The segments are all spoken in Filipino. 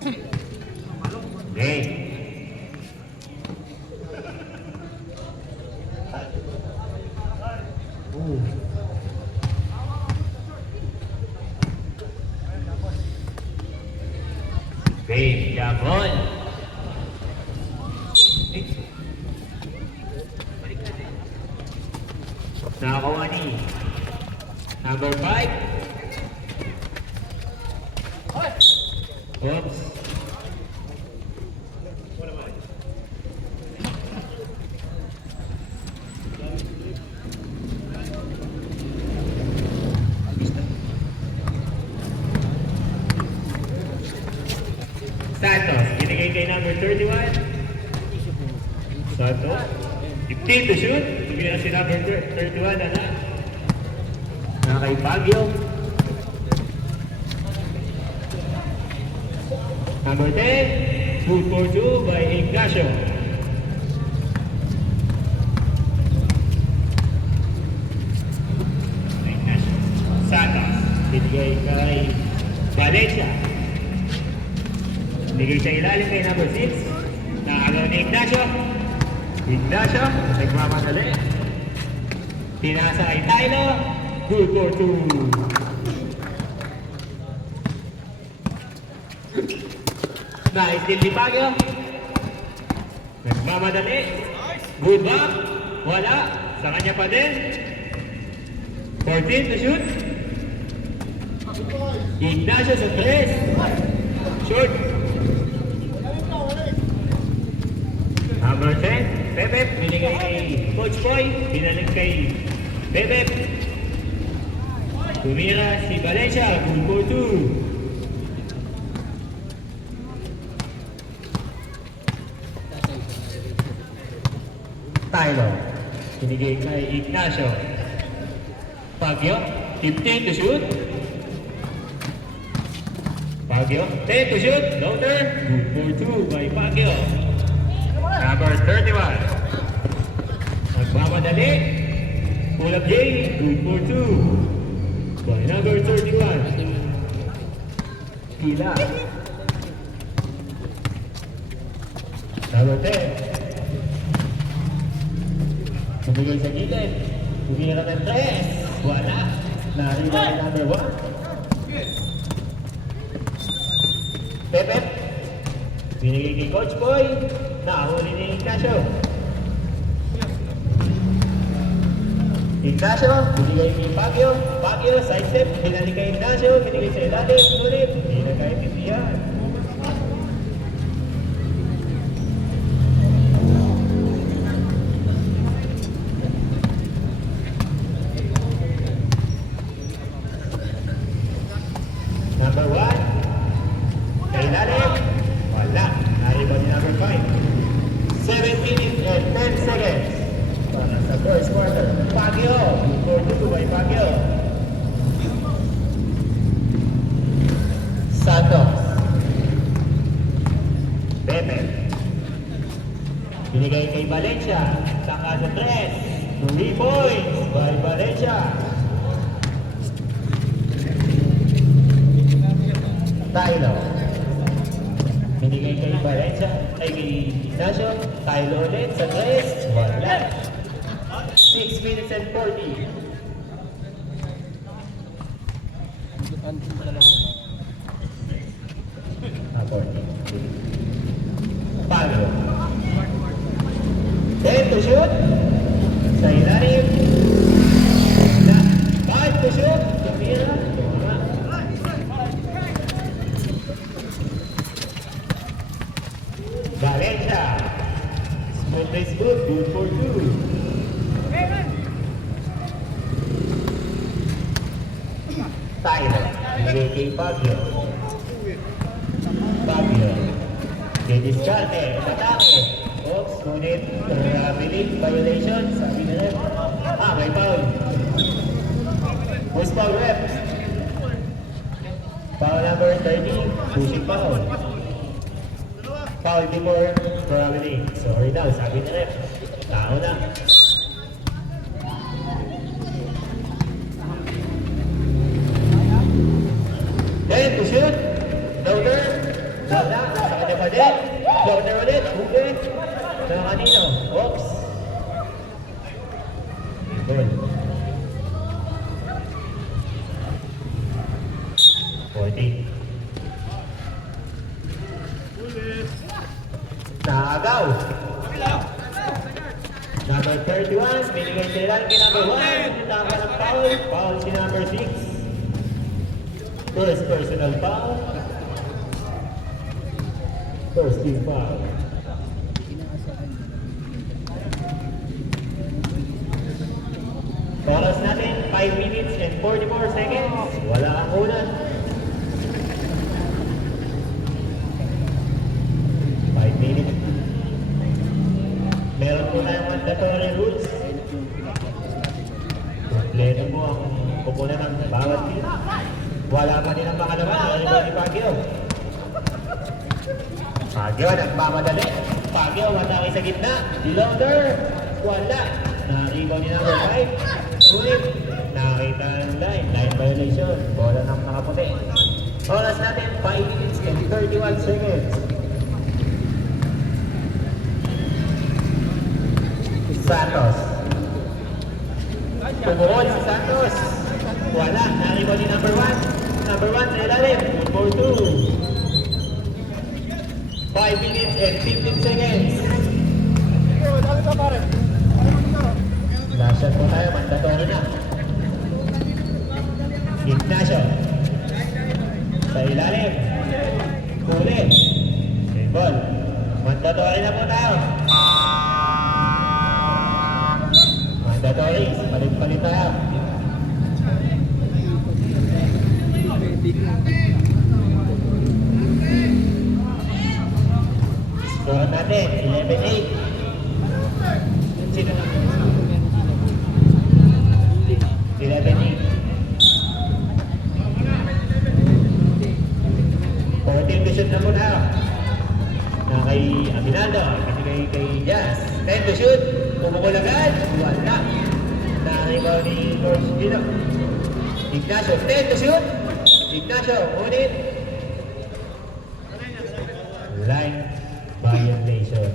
Okay. Okay, Jabon. Nakakuha ni number 5. Oops. Santos, binigay kay number 31. Santos, 15 to shoot. Tumira si number 31 na kay Baguio. Number 10, shoot for 2 by Ignacio. Santos, binigay kay Valencia. Binigay sa ilalim kay number 6. Nakagaw ni Ignacio. Ignacio, nagmamadali. Tinasa kay Tylo. Good for 2. Nice din ni Baguio. Nagmamadali. Good ba? Wala. Sa kanya pa din. 14 to shoot. Ignacio sa 3. Shoot. Number 10, Pepe, binigay kay Coach Boy, binalik kay Pepe. Tumira si Valencia, good for 2. Tylo, binigay kay Ignacio. Baguio, 15 to shoot. Baguio, 10 to shoot, loader, good for 2 by Baguio. Number 31. Magmamadali. Pull up J. Good for 2. By number 31. Hila. Number 10. Tumigil sa gilid. Tumigil na ng 3. Wala. Narila kay number 1. Pepe. Binigay kay Coach Boy. Nahuli ni Ignacio. Ignacio, binigay kay Baguio. Baguio, side step. Binalik kay Ignacio. Binigay sa ilalim. Ulit. Hindi na kahit isiyan. Number 1. Sa ilalim. Wala. Nariba ni number 5. 7 minutes and 10 seconds para sa first quarter. Baguio, good for 2 by Baguio. Santos. Pepe. Binigay kay Valencia. Saka sa 3. 3 points by Valencia. Tylo. Binigay kay Valencia, ay kay Ignacio, Tylo ulit sa 3, wala. 6 minutes and 40. Baguio. 10 to shoot. Sa ilalim. 5 to shoot. Tumira. Valencia. Smooth is good for 2. Tylo. Binigay kay Baguio. Baguio. Didiskarte. Patake. Oops. Ngunit. Belief violation. Sabi na rin. May foul. Who's foul rep? Foul number 13. Pushing foul. Foul before probably. Sorry daw, sabi ni rep. Tao na. Then to shoot. Loader. Wala, nasa kanya pa din. Floater ulit, hugin. Na kanino? Oops. Good. 40. Naagaw. Number 31, binigay sa ilan kay number 1. Tama ng foul. Foul si number 6. First personal foul. First team foul. Oras natin, 5 minutes and 44 seconds. Wala kang ulan. 5 minutes. Meron po tayong mandatory rules. Kompleto mo ang kukunan ng bawat team. Wala pa din ang pangalaman. Ano ni Baguio? Baguio, nagmamadali. Baguio, mataki sa gitna. Deloader. Wala. Naribaw ni number 5. Ngunit, nakita ng line. Line violation. Bola ng nakaputi. Oras natin, 5 minutes and 31 seconds. Santos. Pumuhol si Santos. Wala. Naribaw ni number 1. Number 1 sa ilalim. 2-4-2. 5 minutes and 15 seconds. Last shot po tayo. Mandatory na. Ignacio. Sa ilalim. Huli. Okay, ball. Mandatory na po tayo. Mandatory. Palit-palit tayo. Score natin. 11-8. Sino na? 11-8. 14 to shoot na po tayo. Na kay Aminaldo. Kasi kay Jazz. 10 to shoot. Pumukul agad. Wala. Naribaw ni Coach Dino. Ignacio. 10 to shoot. Ignacio. Ngunit. Line violation.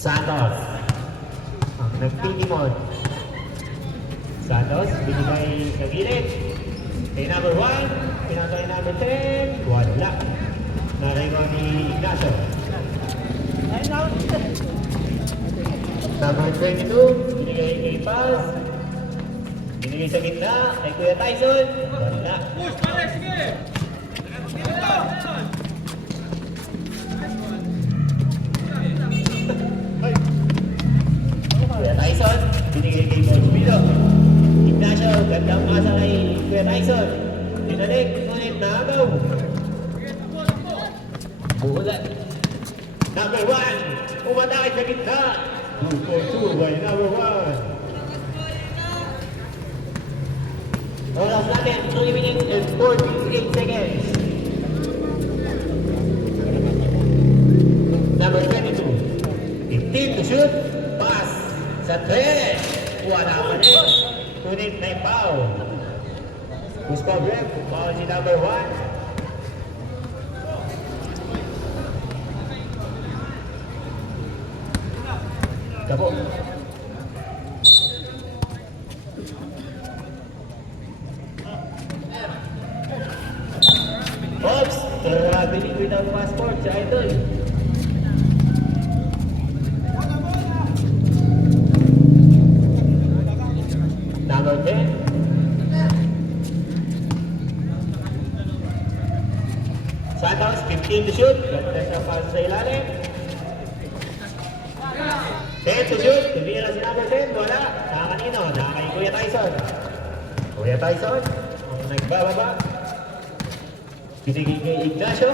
Santos ang nagpinimod. Santos binigay sa gilid kay number 1, pinatay number 10, wala. Narigaw ni Ignacio. Number 22 binigay kay Paz, binigay sa gitna kay Kuya Tyson, wala. Kuya Tyson, binigay kay Coach Bido. Ignacio, gandang pasa kay Kuya Tyson. Pinalik, ngunit naagaw. Buhulat. Number 1, umatake sa gitna. 2-4-2 by number 1. Oras natin, 3 minutes and 48 seconds. Number 22, 15 to shoot. Pass sa 3. Wala pa rin. Ngunit na yung foul. Who's foul break? Foul si number 1. Kapo. Oops! Traveling without passport si Idol. Number 10. Santos, 15 to shoot. Ganda siya para sa ilalim. 10 to shoot. Tumira si number 10. Wala. Saka kanino? Saka kay Kuya Tyson. Kuya Tyson, ang nagbababa. Binigay kay Ignacio.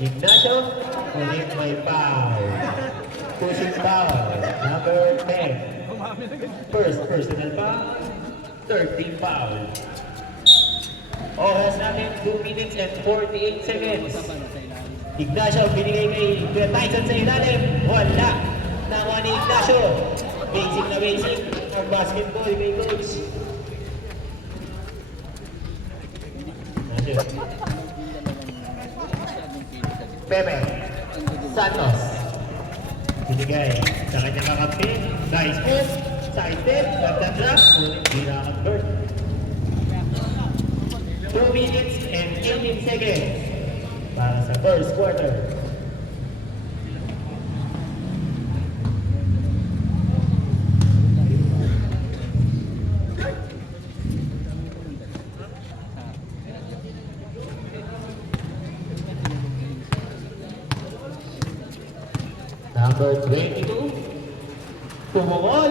Ignacio, ulit may foul. Pushing foul. Number 10. First personal foul. 13 foul. Oras natin 2 minutes and 48 seconds. Ignacio, binigay kay Kuya Tyson sa ilalim. Wala. Nakuha ni Ignacio. Basic na basic. ng basketball kay Coach. Nandiyo. Pepe Santos. Binigay sa kanyang kakampi. Nice move. Side step. Left drop. Ngunit di na-convert. 2 minutes and 18 seconds para sa first quarter. Number 22, pumungol.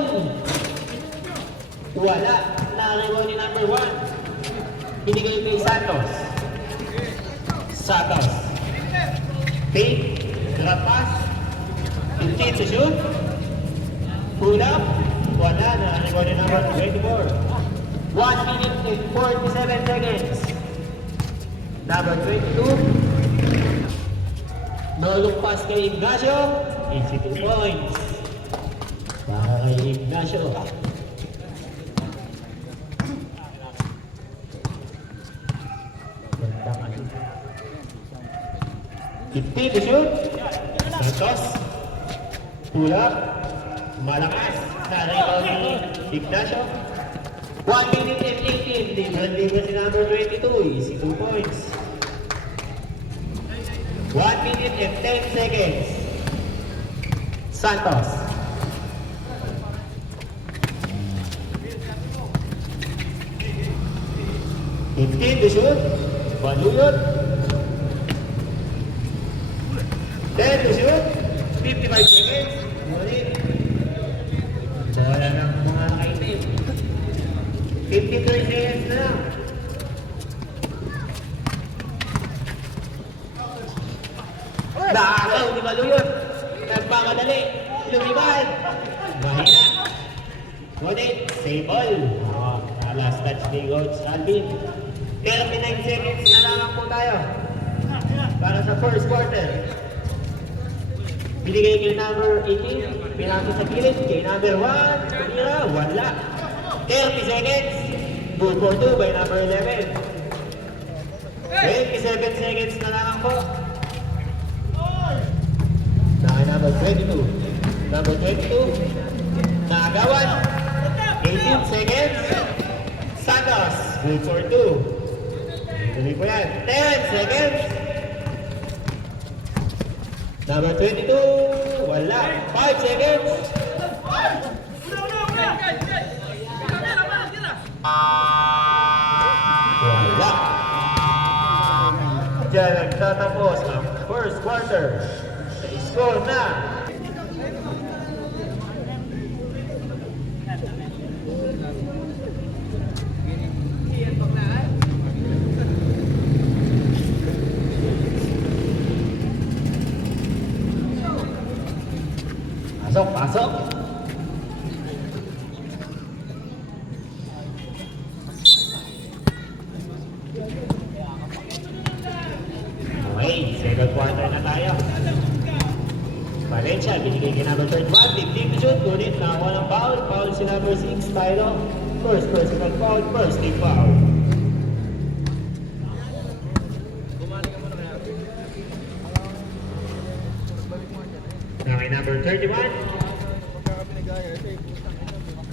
Wala. Nakakibaw ni number 1. Binigay kay Santos. Santos. Fake. Drop pass. 15 to shoot. Pull up. Wala. Nakakibaw ni number 24. 1 minute and 47 seconds. Number 22. No look pass kay Ignacio. 82 points. Para kay Ignacio. Fifty to shoot. Santos. Pull up. Malakas. Sa rebound ni Ignacio. 1 minute and 18. Different liga si number 22. Easy 2 points. 1 minute and 10 seconds. Santos. Fifteen to shoot. Baluyot. 10 to shoot. 55 seconds. Ngunit. Wala ng mga item. 53 seconds na lang. Nakakaw ni Baluyot. Nagpamadali. Lumibad. Mahina. Ngunit. Save ball. Last touch ni Coach Alvin. 39 seconds na lang po tayo. Para sa first quarter. Binigay kay number 18. Pinasok sa pilit. Kay number 1. Tumira. Wala. 30 seconds. Good for 2 by number 11. 27 seconds na lang po. Number 22. Number 22. Nakagawan. 18 seconds. Santos. Good for 2. Tuloy po yan. 10 seconds. Number 22. Wala. 5 seconds. Wala. Diyan nagtatapos ang first quarter. Score na! Pasok, pasok! Okay, second quarter na tayo. Valencia, binigay kay number 31, 15 to shoot, ngunit nakakuha ng foul. Foul si number 6, Tylo. First personal foul, first team foul. Now number 31.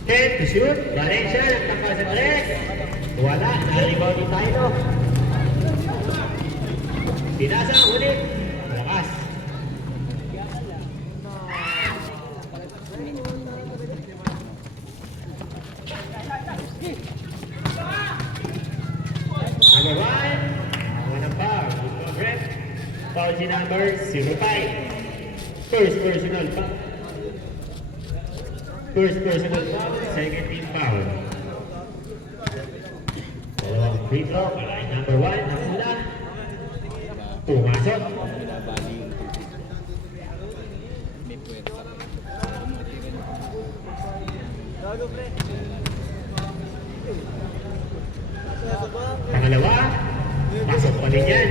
10 to shoot, Valencia, nagtangka sa 3. Wala, na-rebound ni Tylo. Pinasa, ulit. Malakas. Number 1, walang foul. Foul si number 05. First personal foul. First personal foul, second team foul. Dalawang free throw kay number 1 na mula. Pumasok. Pangalawa, pasok pa din yan.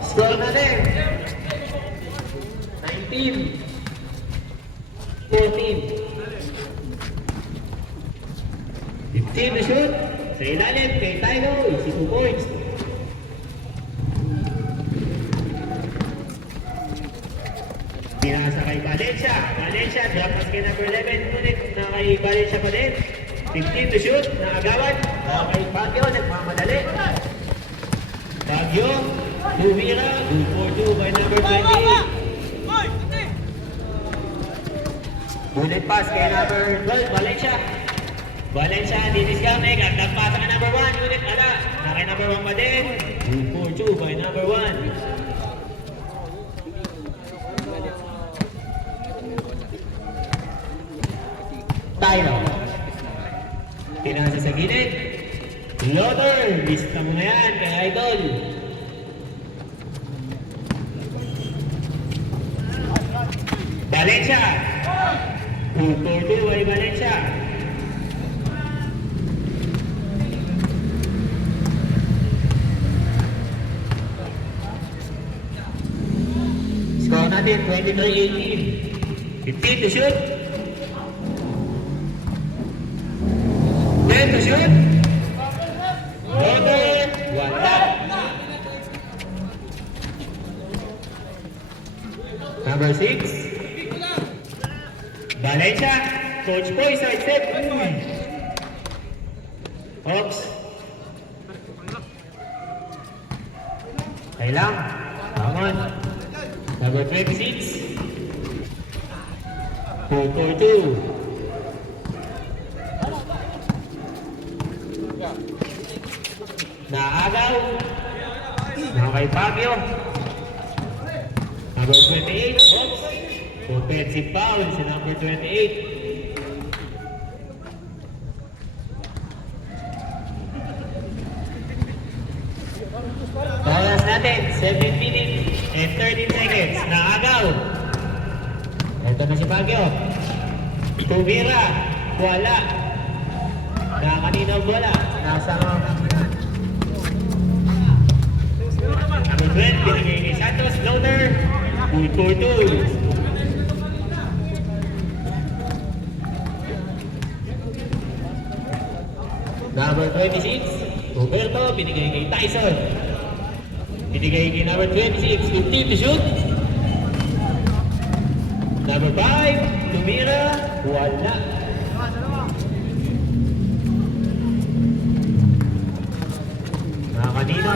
Score natin. 19. 14. 15 to shoot. Sa ilalim kay Tylo, easy 2 points. Pinasa kay Valencia. Valencia, drop pass kay number 11. Ngunit na kay Valencia pa din. 15 to shoot, naagawan. Kay Baguio, nagmamadali. Baguio, tumira. Good for 2 by number 20. Bullet pass kay number 12, Valencia. Valencia, dinisgamig. At nagpasa ka number 1. Ngunit ala, na kay number 1 pa din. Good for 2 by number 1. Tylo. Pinasa sa gilid. Loader. Lista mo na yan kay Idol. Valencia. 2-4-2 by Valencia. Score natin 23-18. 15 to shoot. 10 to shoot. Loader. Wala. Number 6. Valencia. Coach Boy, side step. Oops. Kailang. Come on. Number 26. 4-4-2. Naagaw. Nakay Baguio. Number 28. Oops. Offensive foul si number 28. Oras natin, 7 minutes and 13 seconds. Naagaw. Ito na si Baguio. Tumira. Wala. Nakakaninaw wala. Nasa number 12, binigay ni Santos. Loader. 2-4-2. Number 26, Roberto, binigay kay Tyson. Binigay kay number 26, 15 to shoot. Number 5, tumira, wala. Nakakanino.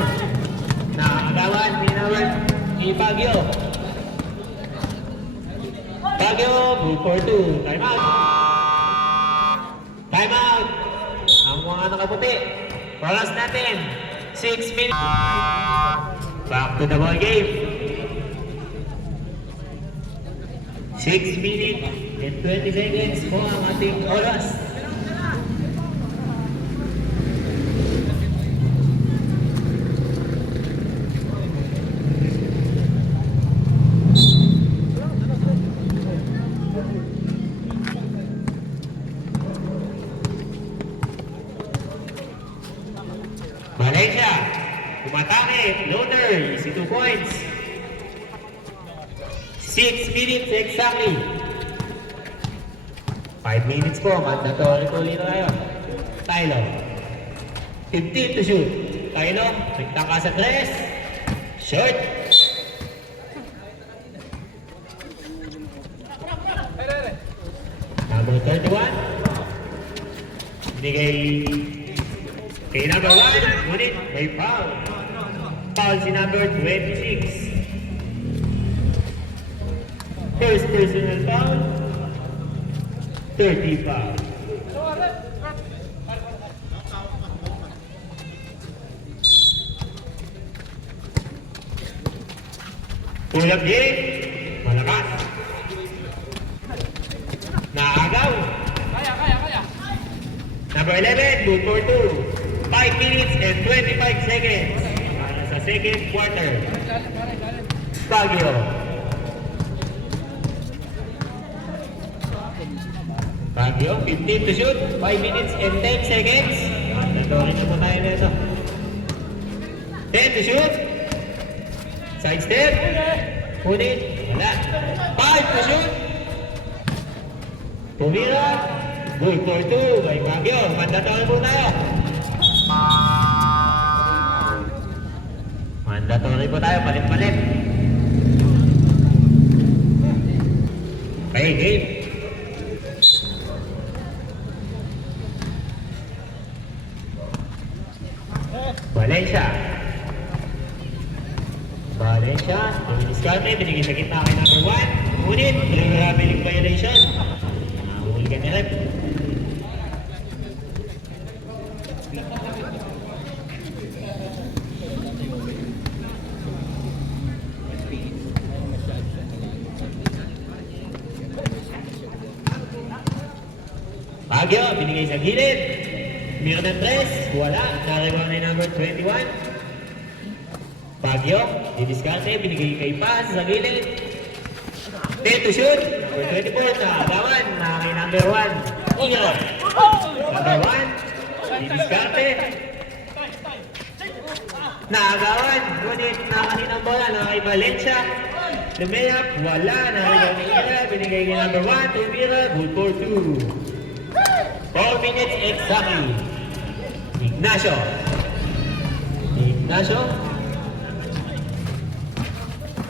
Nakakagawan, pinawag kay Baguio. Baguio, good for 2. Time out. Time out. Ang mga nakaputi. Oras natin. 6 minutes. Back to the ball game. 6 minutes and 20 seconds po ang ating oras. Valencia, umatake, loader, easy 2 points. 6 minutes exactly. 5 minutes po, mandatory po ulit tayo. Tylo. 15 to shoot. Tylo, nagtangka sa dress. Short. Number 31. Binigay kay number 1, ngunit may foul. Foul si number 26. First personal foul, 30 foul. Pull-up game, malakas. Naagaw. Kaya. Number 11, good for 2. 5 minutes and 25 seconds para sa second quarter. Baguio. Baguio, 15 to shoot, 5 minutes and 10 seconds. Mandatory na po tayo nito. 10 to shoot. Side step. Punit. Wala. 5 to shoot. Tumira. Good for 2 by Baguio. Mandatory po tayo. Mandatory po tayo. Palit-palit. Okay, game. Valencia. Valencia. Diskarte. Binigay sa gitna kay number 1. Ngunit, trailing violation. Nahuli ka ni Rep. Baguio, binigay sa gilid. Mira ng 3, wala. Nariwan na yung number 21. Baguio, didiskarte, binigay kay Paz sa gilid. 10 to shoot. Number 24, nakagawan. Kay number 1. Ingro. Number 1, didiskarte. Nakagawan. Ngunit nakaninang bola, kay Valencia. Lumayap, wala. Nariwan ni Ira, binigay kay number 1. Tumira, good for 2. 4 minutes exactly. Ignacio. Ignacio.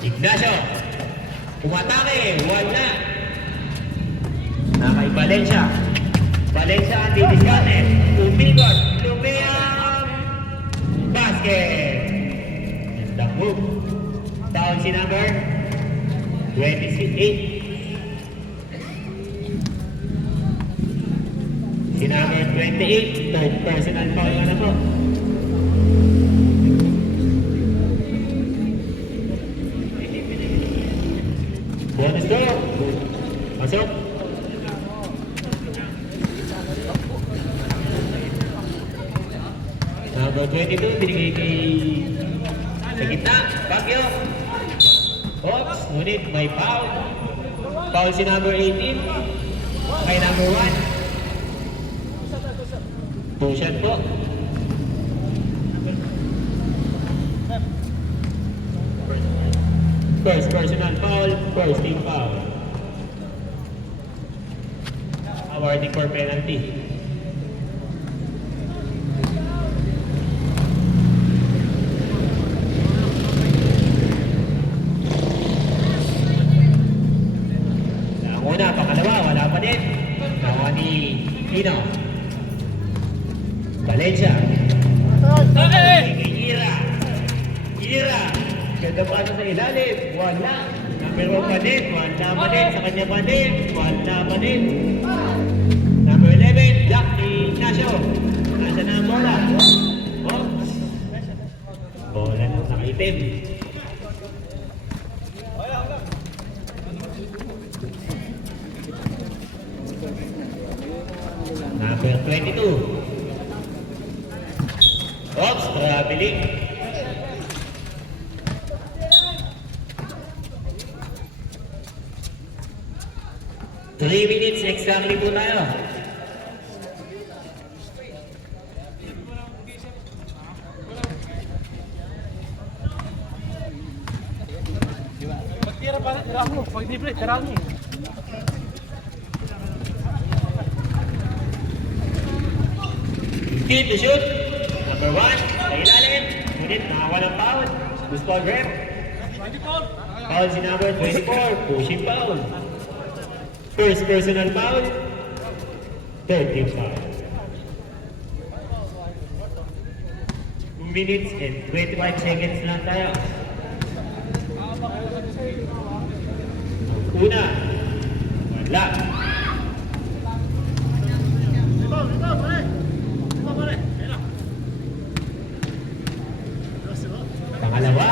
Ignacio. Umatake. Wala. Nakay Valencia. Valencia ang didiskarte. Tumigot. Lumiyam. Basket. And the move. Foul si number 28. Si number 28, third personal foul na po. Bonus go. Pasok. Number 22, binigay kay sa gitna. Baguio. Oops, ngunit may foul. Foul si number 18. Kay number 1. Tuition po. First personal foul, first team foul. Awarding for penalty. Ang una, pangalawa, wala pa din. Nawa ni Pino. Valencia. Ira. Ira. Ganda pa sa ilalim. Wala. Number 1 pa din. Wala pa din. Sa kanya pa din. Wala pa din. Number 11. Jack ni Ignacio. Nasa na ang bola. Oops. Bola na nakaitim. Number 22. Oops, traveling. Three minutes exactly po tayo. Tira para tira mo, pag libre, tira mo. Kid to shoot. Number 1, sa ilalim. Ngunit nakawalang foul. Gusto ang rep. Foul si number 24, pushing foul. First personal foul. Third team foul. 2 minutes and 25 seconds lang tayo. Ang una, wala. Pangalawa,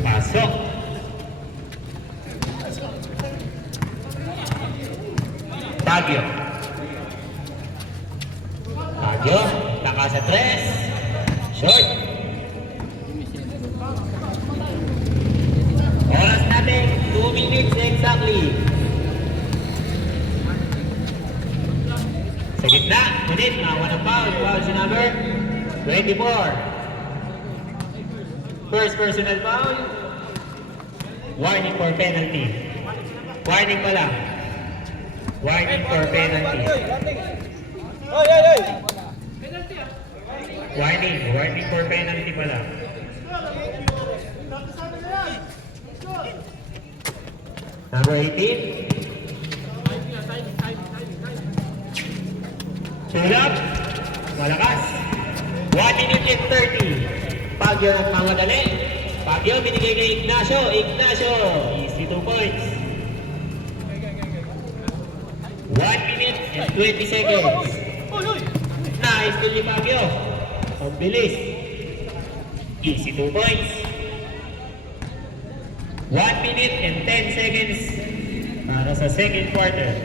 pasok. Baguio. Baguio, taka sa 3. Short. Oras natin, 2 minutes exactly. Sa gitna, ngunit nakuha ng foul. Foul si number 24. First personal foul. Warning for penalty. Warning pa lang. Warning for penalty. Warning for penalty pala. Number 18. Tulap. Malakas. 1 minute and 30. Pagyo ng mamadali. Pagyo binigay kay Ignacio. Ignacio. Easy 2 points. 1 minute and 20 seconds. Nice goal ni Pagyo. Ang bilis. Easy 2 points. 1 minute and 10 seconds para sa second quarter.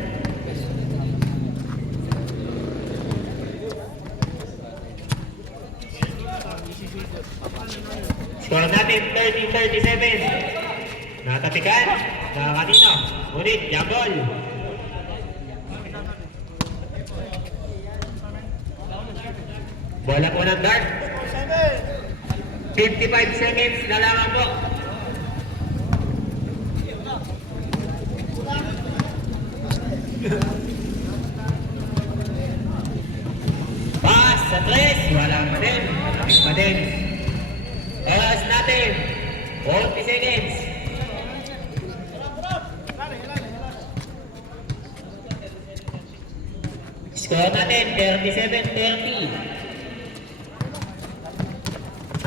Score natin 30-37. Natatikan na kanina. Ngunit, jabol. Bola po ng dart. 55 seconds na lamang po. Pass sa 3. Wala pa din. Malapit pa din. Oras natin. 40 seconds. Score natin. 37-30.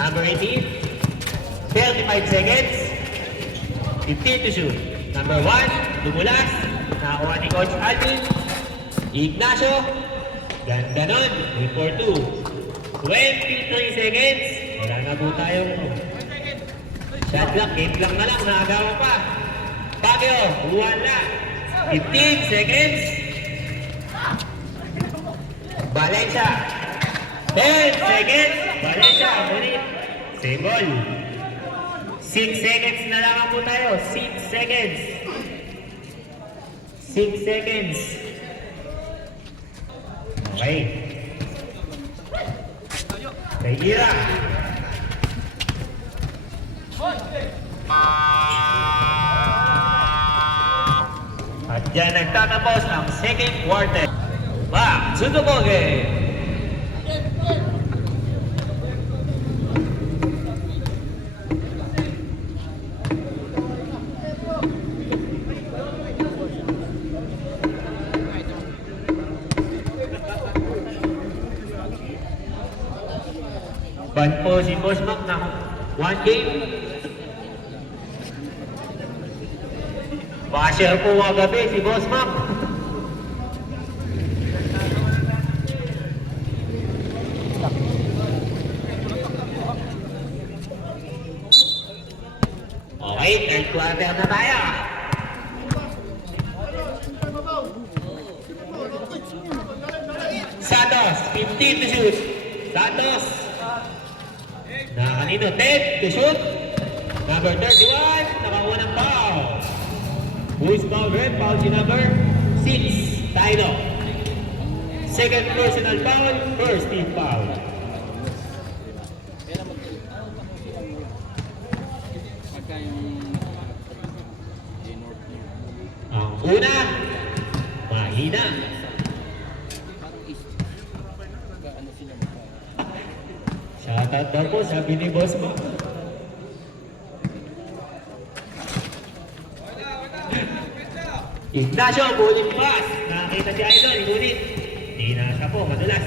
Number 18. 35 seconds. 15 to shoot. Number 1. Dumulas. Nakakuha ni Coach Alvin. Ignacio. Ganda nun. Good for 2. 23 seconds. Wala na po tayong shot clock. Game lang na lang. Nakagawa pa. Pagyo. Wala. 15 seconds. Valencia. 10 seconds. Valencia. Ngunit. Same ball. 6 seconds na lang po tayo. 6 seconds. 6 seconds. Okay. Naira. At dyan nagtatapos ang second quarter. Back to the ball game. Ban po si Boss Mac ng 1 game. Basher po kagabi si Boss Mac. Okay, third quarter na tayo. Santos, 15 to shoot. Santos. Na kanino, 10 to shoot. Number 31, nakakuha ng foul. Who's foul red? Foul si number 6, Taino. Second personal foul, first team foul. Ang una, mahina. Shoutout daw po, sabi ni Boss Mac. Ignacio, buling pass. Nakakita si Idol, ngunit. Hindi na siya po, madulas.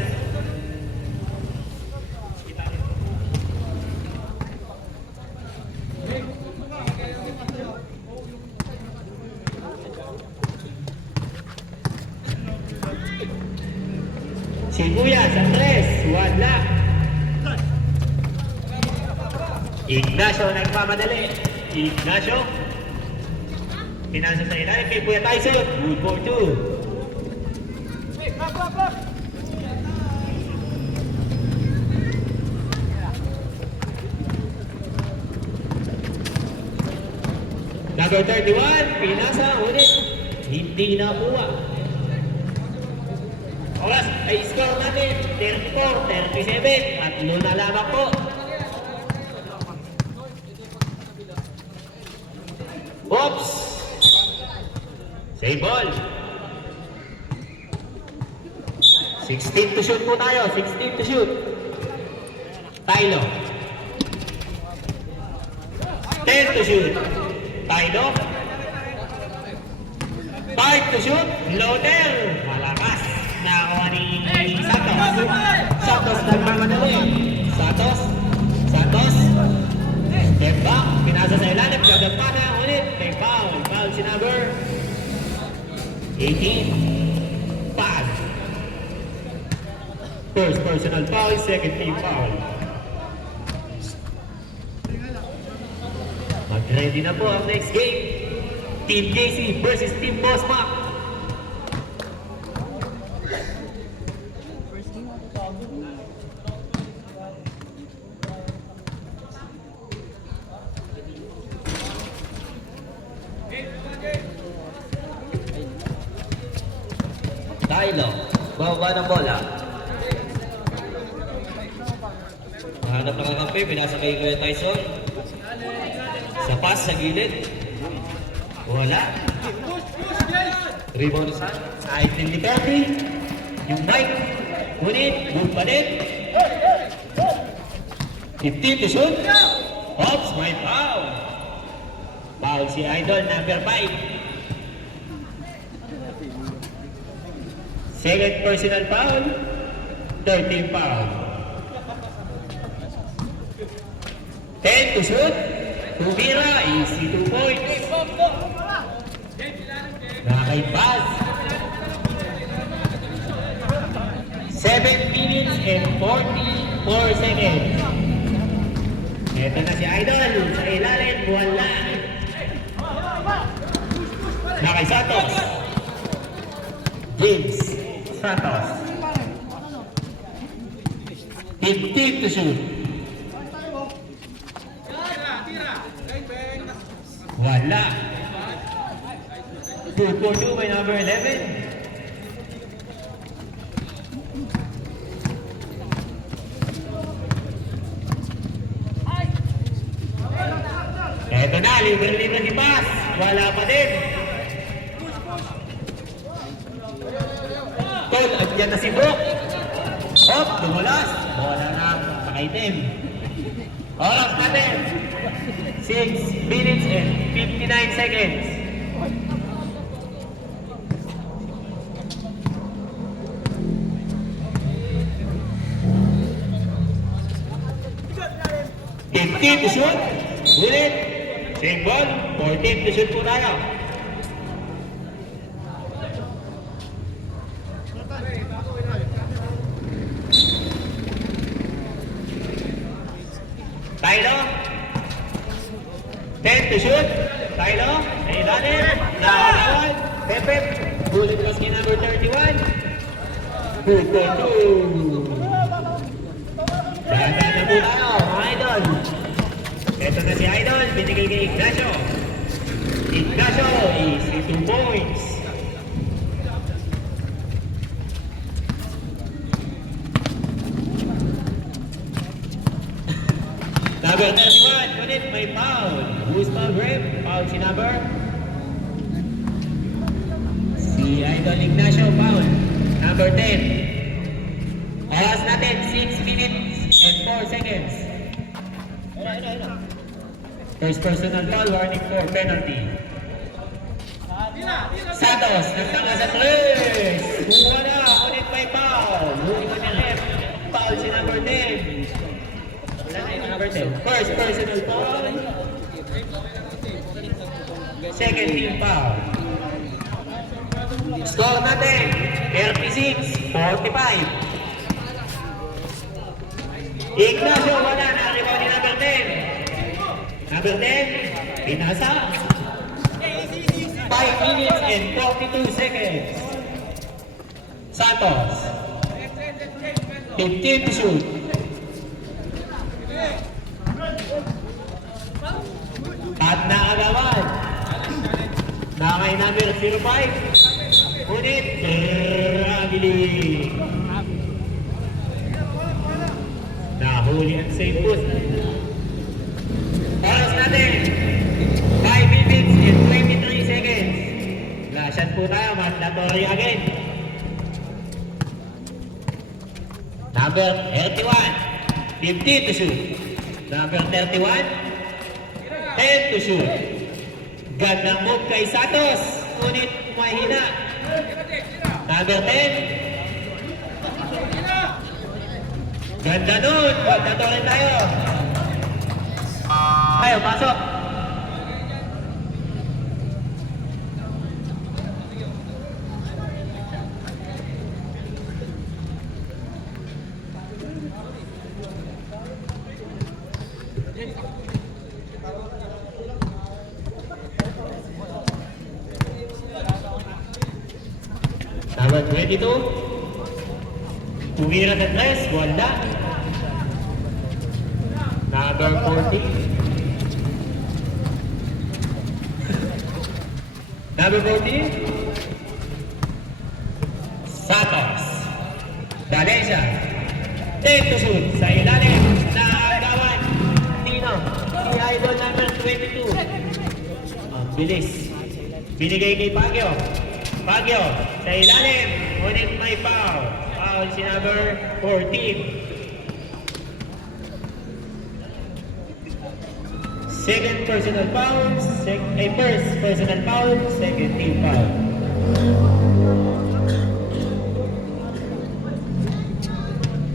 Si Kuya sa 3, wala. Ignacio nagmamadali. Ignacio. Pinasa sa ilalim kay Kuya Tyson. Good for 2. Number 31, pinasa ulit. Hindi nakuha. Oras, ay score natin. 34, 37. At na lamang po. Oops! Save ball. 16 to shoot po tayo. 16 to shoot. Tylo. 10 to shoot. Tylo. 5 to shoot. Loader. Malakas. Nakakuha ni Santos. Santos nagmamadali. Santos. Santos. Step back. Pinasa sa ilalim. Gagagpana. Ulit. May foul. Foul si number 18. Pass. First personal foul. Second team foul. Mag-ready na po ang next game. Team JC versus Team Boss Mac. Tylo, bababa ng bola. Mahanap ng kakampi, pinasa kay Kuya Tyson. Sa pass sa gilid. Wala. Rebound sa Side ng Liberty. Yung Mike. Ngunit, move pa din. 15 to shoot. Oops, may foul. Foul si Idol, number 5. Second personal foul. 13 foul. 10 to shoot. Tumira, easy 2 points. Nakakay-pass. 7 minutes and 44 seconds. Ito na si Idol. Sa ilalim, wala. Nakay Santos. James Santos. 15 to shoot. Wala. 2-4-2 by number 11. Eto na, libre-libre si Bass. Wala pa din. Tol, at yan na si Brook. Hop, tumulas. Bola na, pakaitim. Oras natin. 6 minutes and 59 seconds. To shoot. Ulit. Same ball. 14 to shoot po tayo. Tylo. 10 to shoot. Tylo. Sa ilalim. Nakalawan. Pepep. Bullet basket number 31. 2-2-2. Dada na po tayo, mga idol. Ito na si Idol, binigay kay Ignacio. Ignacio is 2 points. Number 31, ulit may foul. Who's foul, Graham? Foul si number? Si Idol Ignacio, foul. Number 10. Oras natin, 6 minutes and 4 seconds. First personal foul, warning for penalty. Santos, nagtanga sa 3. Wala, ulit may foul. Huli ko ni Rep. Foul si number 10. Wala na yung number 10. First personal foul. Second team foul. Score natin, 36-45. Ignacio, wala na. Rebound ni number 10. Number 10, pinasa. 5 minutes and 42 seconds. Santos. 15 to shoot. At nakagawan. Nakay number 05. Unit, Ragili. Nahuli ang safe post. Oras natin, 5 minutes and 23 seconds. Lasyan po tayo, mandatory again. Number 31, 15 to shoot. Number 31, 10 to shoot. Gandang move kay Santos, ngunit mahina. Number 10, ganda nun, ganda to rin tayo. Tayo, pasok. Number 22, tumira sa tres, wala. Number 40, number 40, Santos, Valencia, take to shoot, sa ilalim, naagawan, Tino, si Idol number 22. Ang bilis, binigay kay Baguio. Baguio, sa ilalim, ngunit may foul. Foul si number 14. Second personal foul, first personal foul, second team foul.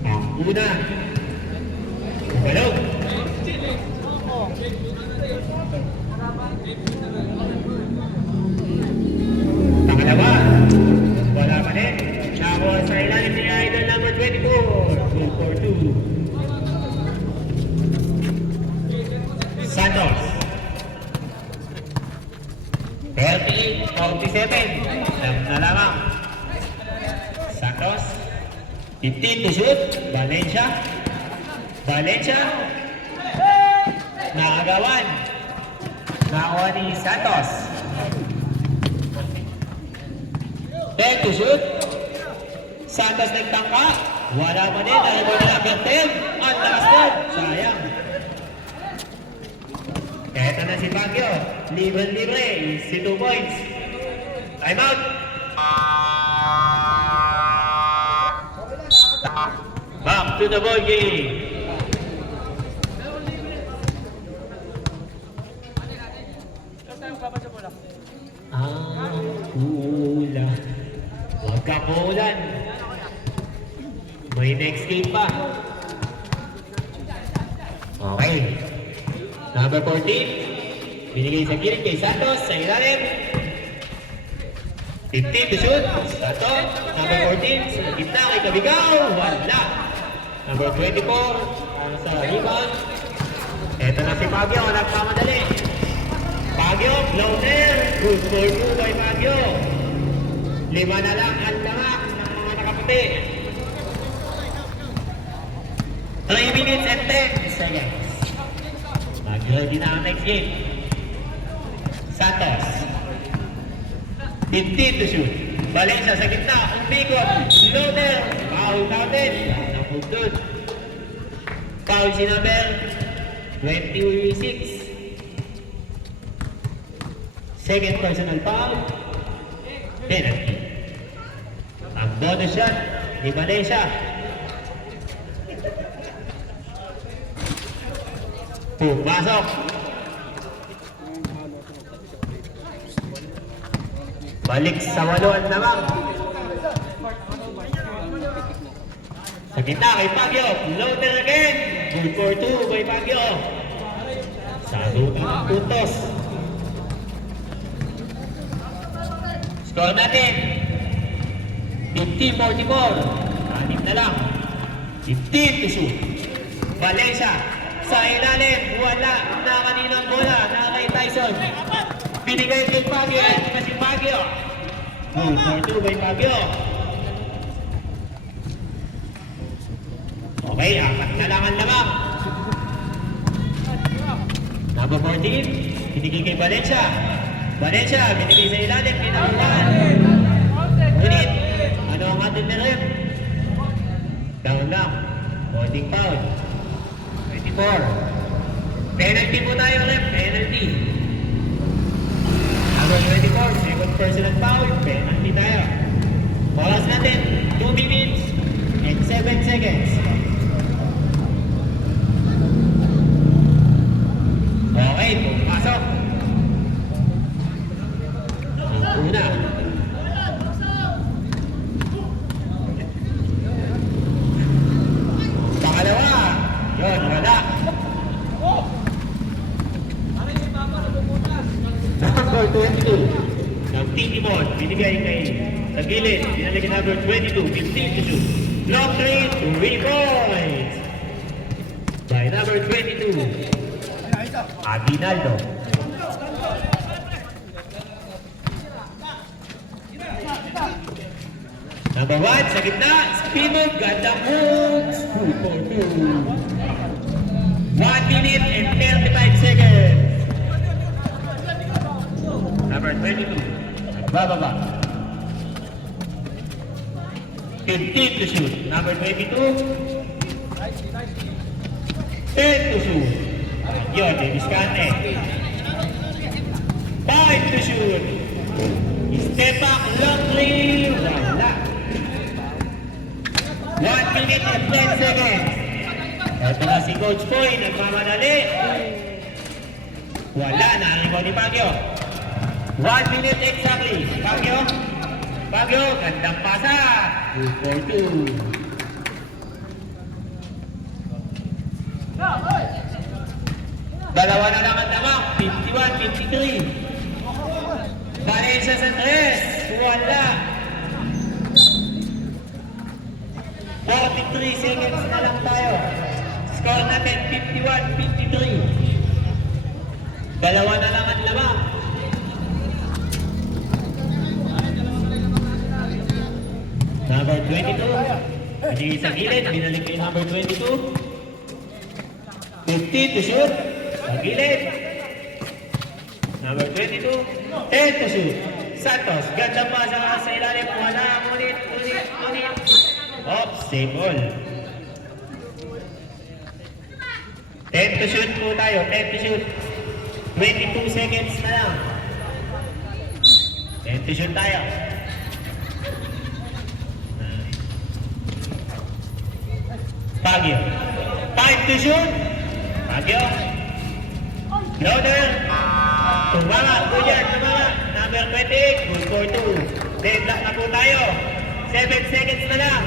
Ang una, balog. Pangalawa, wala pa din. Nakakuha sa ilalim ni Idol number 24. 2 for 2. Santos. 30-47. Na lamang. Santos. 15 to shoot. Valencia. Valencia. Nakagawan. Nakakuha ni Santos. 10 to shoot. Santos nagtangka. Wala pa din. Nakakuha na number 10. Ang lakas din. Sayang. Eto na si Baguio. Libre-libre. Si 2 points. Time out. Back to the ball game. Ula. Huwag kang uulan. May next game pa. Okay. Number 14. Binigay sa gilid kay Santos sa ilalim. 15 to shoot. Santos. Number 14. Sa gitna kay Kabigaw. Wala. Number 24. Para sa rebound. Eto na si Baguio. Nagpamadali. Baguio, floater. Good for 2 by Baguio. 5 na lang ang lamak ng mga nakaputi. 3 minutes and 10 seconds. Mag-ready na ang next game. Santos. 15 to shoot. Valencia sa gitna. Umbigot. Floater. Foul counted. Napugdod. Foul si number 26. Second personal foul. Penalty. Ang bonus shot ni Valencia. Pumasok. Balik sa 8 naman. Sa gitna kay Baguio. Floater again. Good for 2 by Baguio. Sagutan ng puntos. Score natin. 50-44. Anim na lang. 15 to shoot. Valencia. Sa ilalim. Wala. Na kaninang bola. Na kay Tyson. Binigay kay Baguio. Ito na si Baguio. 2 for 2 by Baguio. Okay. 4 na lang ang lamang. Number 14. Binigay kay Valencia. Valencia. Binigay sa ilalim. Pinakulaan. Ngunit. Ano ang atin na rep? Down lang. Holding foul. 24. Penalty po tayo rep. Penalty. Number 24. Second personal foul. Penalty tayo. Oras natin. 2 minutes and 7 seconds. Sa gilid, binalik ang number 22, 15 to shoot. Long 3, 3 points. By number 22, Aguinaldo. Number 1, sa gitna, spin move, gandang moves, 2 for 2. 1 minute and 35 seconds. Number 22, nagbababa. 15 to shoot. Number 22, 10 to shoot. Yun, may diskante. 5 to shoot. Step back, long three, wala. 1 minute and 10 seconds. Ito na si Coach Poy, nagmamadali. Wala, naribaw ni Baguio. 1 minute exactly. Baguio, gandang pasa. 2 for 2. Dalawa na lang ang damang, 51-53. Valencia sa 3, wala. 43 seconds na lang tayo. Score natin 51-53. Dalawa na lang ang lamang. Number 22. Hindi sa gilid, binalik ko yung number 22. 15 to shoot. Sa gilid. Number 22. 10 to shoot. Santos, ganda pa sa ilalim. Wala, ngunit. Oops, save ball. 10 to shoot po tayo. 10 to shoot. 22 seconds na lang. 10 to shoot tayo. Baguio. 5 to shoot. Baguio. Loader. Tumama. Kuyan. Tumama. Number 20. Good for 2. Deadlock na po tayo. 7 seconds na lang.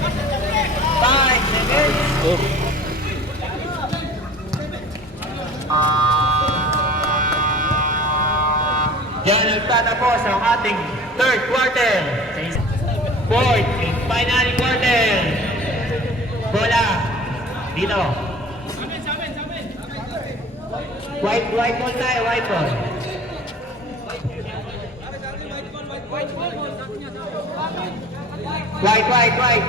5 seconds. Diyan nagtatapos ang ating third quarter. Fourth and final quarter. Bola. Dito. White ball tayo, white ball. White.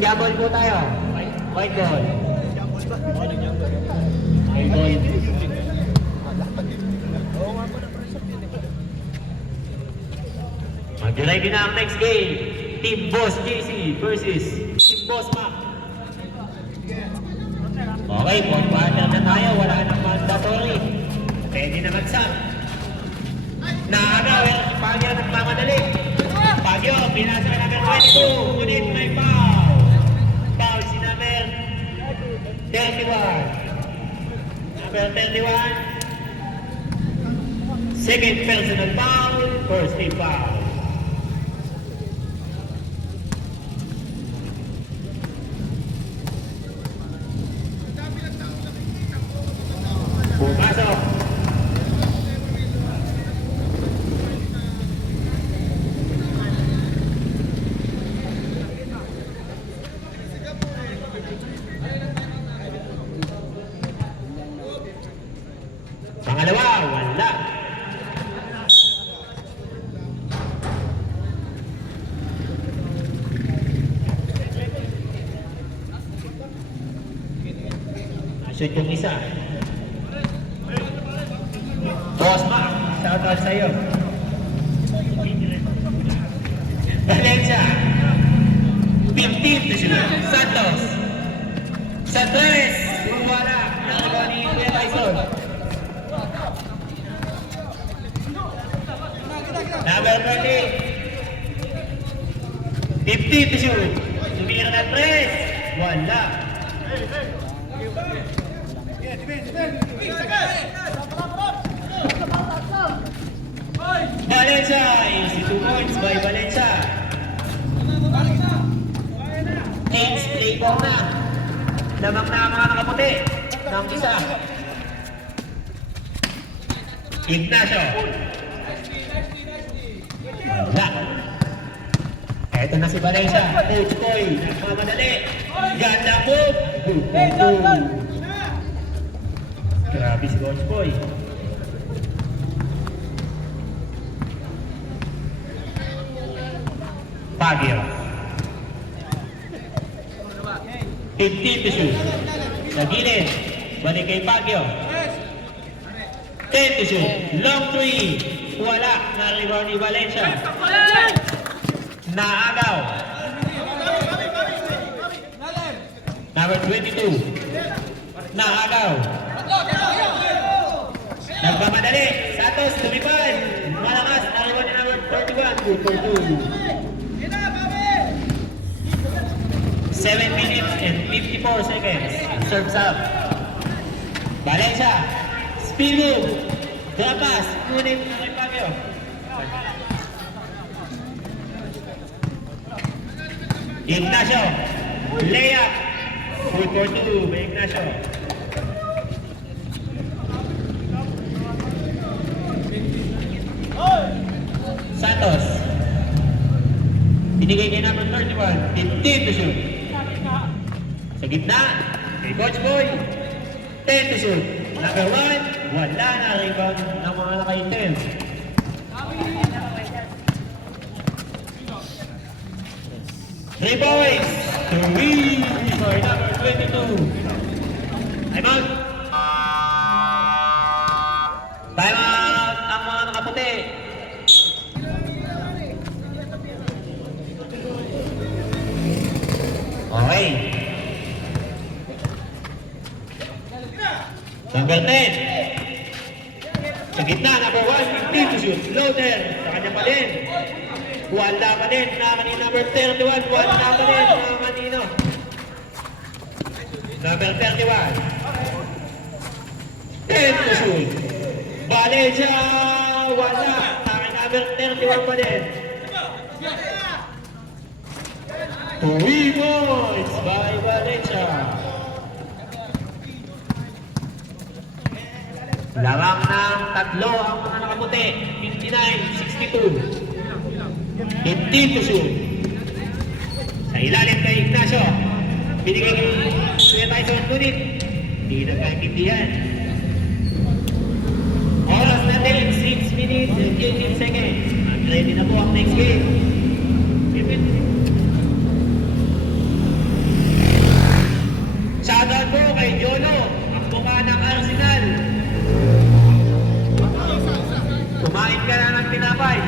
Jabol po tayo. White ball. White ball. Mag-ready na ang next game. Team Boss JC versus Team Boss Mac. Okay, fourth quarter na tayo. Wala nang mandatory. Pwede na mag-sub. Naagaw, Baguio nagmamadali. Baguio, pinasa ka number 22. Ngunit may foul. Foul si number 31. Number 31. Second personal foul. First team foul. Pumasok. Pangalawa, wala. Shoot yung isa. Boss Mac, shoutout sa'yo. Valencia. 15 to shoot. Santos. Sa 3. Wala. Nakagawa ni Kuya Tyson. Number 30. 15 to shoot. Sumira na 3. Wala. Valencia is 2 points by Valencia. James Playboy na. Lamang na ang mga nakaputi ng isa. Ignacio. Ito na si Valencia. Coach Koy. Nagmamadali. Ganda move. Grabe si Coach Koy. Baguio. 15 to shoot. Sa gilid. Balik kay Baguio. 10 to shoot. Long 3. Wala. Na-rebound ni Valencia. Naagaw. Number 22. Naagaw. Nagmamadali. Santos, lumipad. Malakas. Na-rebound ni number 31. 2 for 2. 7 minutes and 54 seconds. Serves up. Valencia. Speed move. Drop pass. Ngunit kay Baguio. Ignacio. Layup. 4 for 2 by Ignacio. Santos. Binigay kay number 31. 15 to shoot. Sa gitna, kay Coach Boy. 10 to shoot. Number 1, wala na rebound ng mga nakaitim. Three boys. Three for number 22. Time out. Time out ang mga nakaputi. Okay. Number 10. Sa gitna, number 1, 15 to shoot. Loader. Sa kanya pa din. Wala pa din. Naman ni number 31. Wala pa din. Naman nino. Number 31. 10 to shoot. Valencia. Wala. Naman number 31 pa din. 3 points by Valencia. Lawak ng tatlo ang mga nakaputi. 59-62. 15 to shoot. Sa ilalim kay Ignacio. Binigay kay Kuya Tyson. Ngunit hindi nagkaintindihan. Oras natin 6 minutes and 18 seconds. At ready na po ang next game. Shoutout po kay Jolo, ang buka ng Arsenal. Kumain ka na ng tinapay.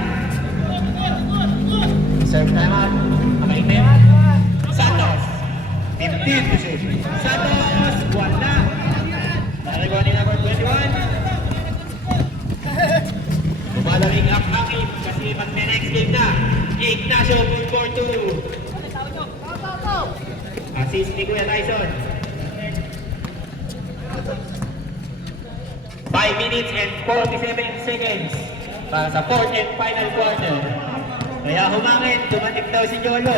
Serve time out. Makaitin. Santos. 15 to shoot. Santos. Wala. Narigaw ni number 21. Lumalamig ang akit kasi mag-next game na. Ignacio good for 2. Assist ni Kuya Tyson. 5 minutes and 47 seconds para sa fourth and final quarter. Kaya humangin, dumating daw si Jolo.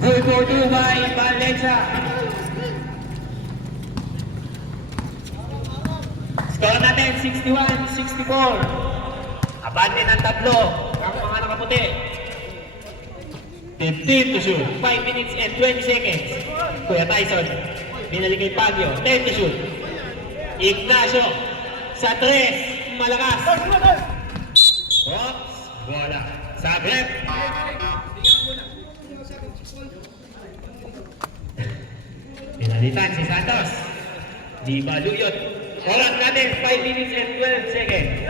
Good for 2 by Valencia. Score natin 61-64. Abante ng tatlo ang mga nakaputi. 15 to shoot. 5 minutes and 20 seconds. Kuya Tyson. Binalik kay Baguio. 10 to shoot. Ignacio. Sa 3. Malakas. Oops. Wala. Sabrep. Pinalitan si Santos. Di maluyot. Oras natin 5 minutes and 12 seconds.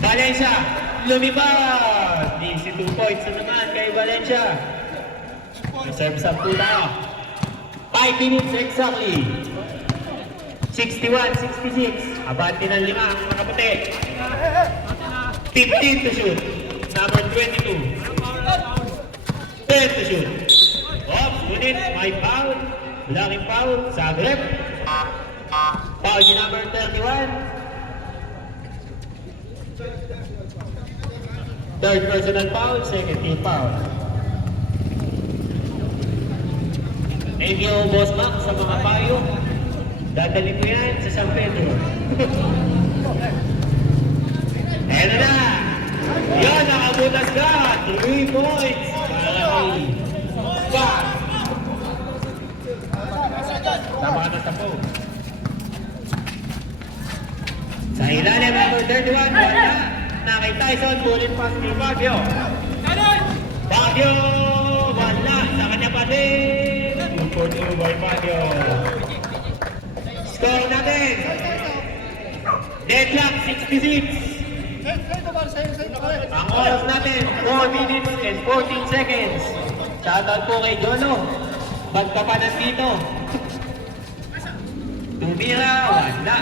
Valencia. Lumipad. 2 points na naman kay Valencia. Reserve sub po tayo. 5 minutes exactly. 61-66. Abante ng 5 ang nakaputi. 15 to shoot. Number 22. 10 to shoot. Oops, unit. May foul. Blocking foul. Zagreb. Foul ni number 31. Third personal foul. Second team foul. Thank you, Boss Mac, sa mga payo. Dadalhin ko yan sa San Pedro. Ayan na na. shot! 3 points! Para kay Scott. Tama na sa po. Sa ilalim, number 31, wala. Na kay Tyson, bullet pass ni Fabio. Fabio, wala. Sa kanya pa din. 2-2 by Fabio. Score natin. Deadlock, 66. Ang oras natin, 4 minutes and 14 seconds. Shoutout po kay Jolo. Ba't ka pa nandito? Tumira, wala.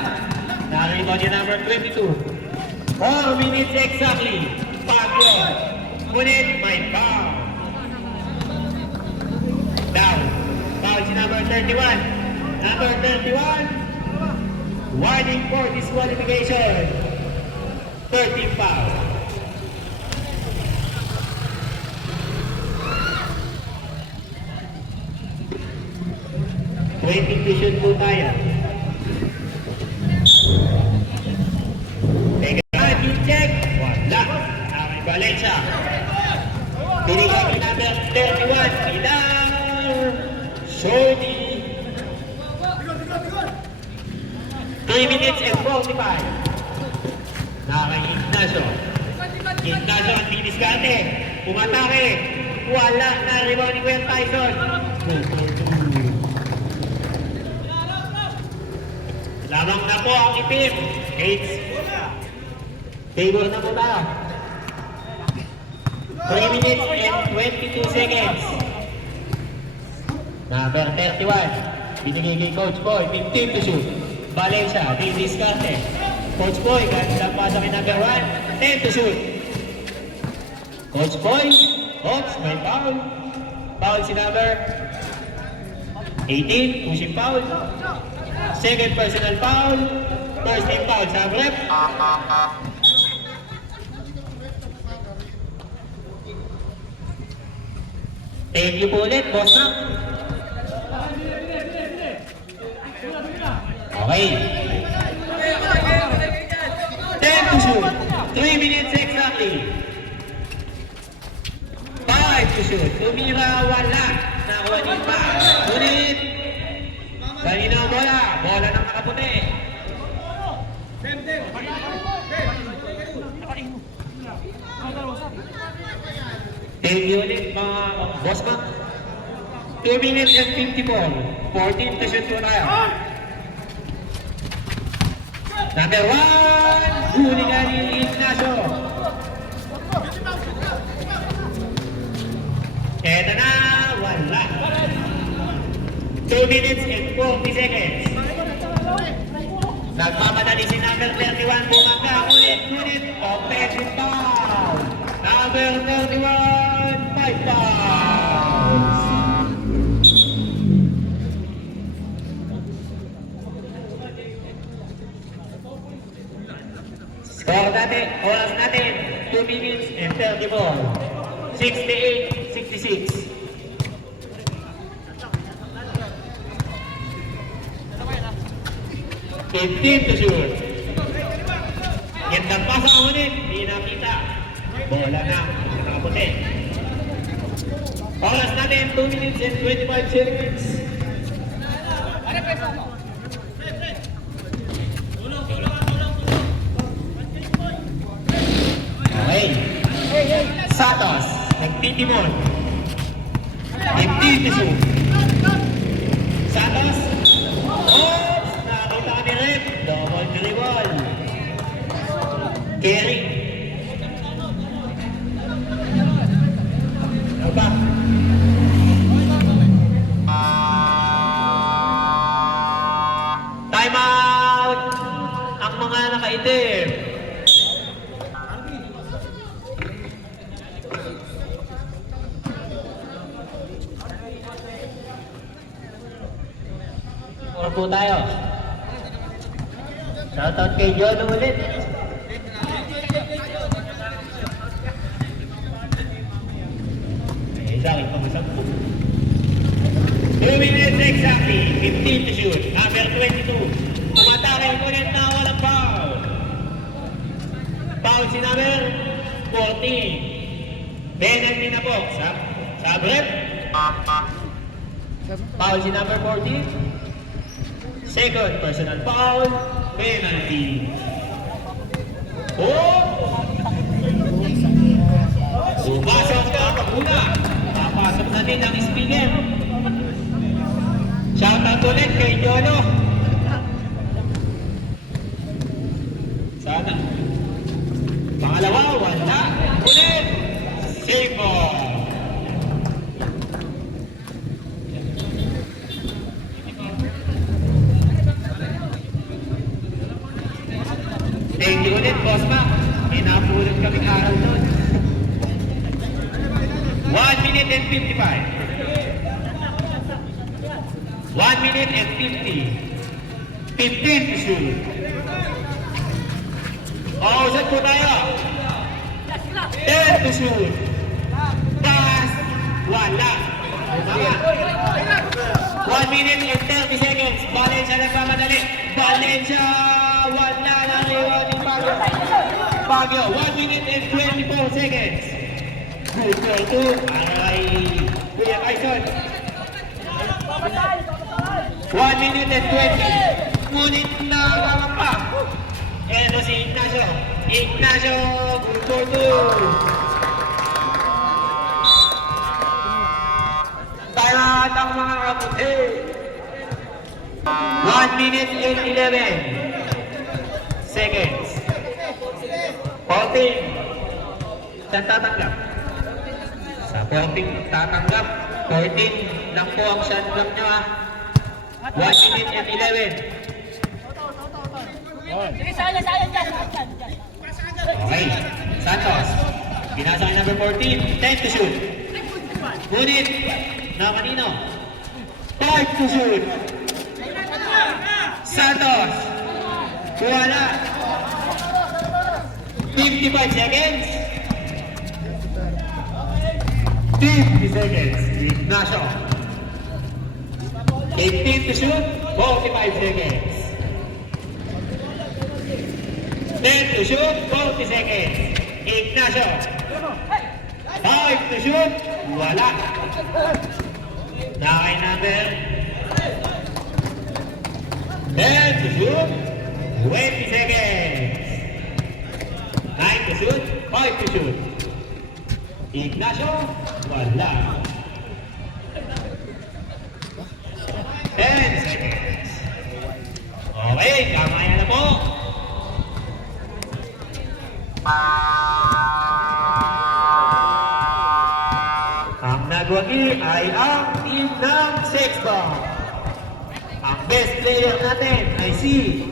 Narito niya number 22. 4 minutes exactly. Fabio. Ngunit may foul. Down. Foul si number 31. Number 31. Warning for disqualification. 13 foul. To shoot po tayo. Team check. Wala. Ang Valencia. Binigay ni number 31. Ilang. Shoni. 3 minutes and 45. Nakakay Ignacio. Ignacio ang diniskarte. Pumatake. Wala na rebound ni Gwen Tyson. 2-4-2. Lamang na po ang itim. Gates. Favor na po tayo. 3 minutes and 22 seconds. Number 31. Binigay kay Coach Boy. 15 to shoot. Valencia. Diniskarte. Coach Boy, ganda pa sa number 1, 10 to shoot. Coach Boy, oops, may foul. Foul si number 18, pushing foul. Second personal foul. First team foul sa rep. Thank you po ulit, boss na. Okay. 10 to shoot. 3 minutes exactly. 5 to shoot. Tumira, wala. Nakuha ni pa. Ngunit. Kanina ang bola. Bola ng nakaputi. Thank you ulit mga boss ma. 2 minutes and 54. 14 to shoot po tayo. Number 1, huli nga ni Ignacio. Eto na, wala. 2 minutes and 40 seconds. Nagmamadali si number 31, bumangga. Ngunit, offensive foul. Number 31, 5 fouls. Score natin, oras natin, 2 minutes and 34. 68-66. Fifteen to shoot. Gandang pasa ang ulit, hindi nakita. Bola na, nakaputi. Oras natin, 2 minutes and 25 seconds. Okay. Santos, nagtitimon. 15 to shoot. Santos. Oops! Nakakita kami rin. Double dribble. Kerry. Ano ba? Time out! Ang mga nakaitim. Or po tayo. Shoutout kay John ulit. Sorry, pamasag po. 2 minutes exactly. 15 to shoot. Number 22. Tumatake ulit na walang foul. Foul si number 14. Penalty na po sa rep. Foul si number 40. Second personal foul. Penalty. Oh! Pumasok na ang una. Papasok na din ang speaker. Shoutout ulit kay Jolo. Sana. Pangalawa, wala. Ulit. Save ball. Thank you ulit, Boss Mac. Inapulot kaming araw doon. 1 minute and 55. 1 minute and 50. 15 to shoot. Oh, saan po tayo? 10 to shoot. Pass. Wala. Tama. 1 minute and 30 seconds. Valencia nagmamadali. Valencia. Wala na ngayon ni Baguio. Baguio. 1 minute and 24 seconds. Good goal to Aray. Kuya Tyson. 1 minute and 20. Ngunit nakakama pa. Eto si Ignacio. Ignacio. Good goal to. Talat ang mga kaputi. 1 minute and 11 seconds. 14. Saan tatanggap? Sa 14 tatanggap. 14 lang po ang shot block nyo ha. 1 minute and 11. Sige, sayang dyan. Okay. Santos. Pinasa kay number 14. 10 to shoot. Ngunit na kanino? 5 to shoot. Santos. Wala. 55 seconds. 50 seconds. Ignacio. 18 to shoot. 45 seconds. 10 to shoot. 40 seconds. Ignacio. 5 to shoot. Wala. Nakay number 10 to shoot. 20 seconds. 9 to shoot. 5 to shoot. Ignacio. Wala. 10 seconds. Okay, kamayan na po. Ang nagwagi ay ang team ng Sexbomb. Ang best player natin ay si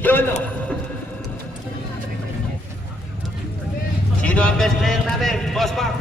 Jolo. Sino ang best player natin? Boss Mac.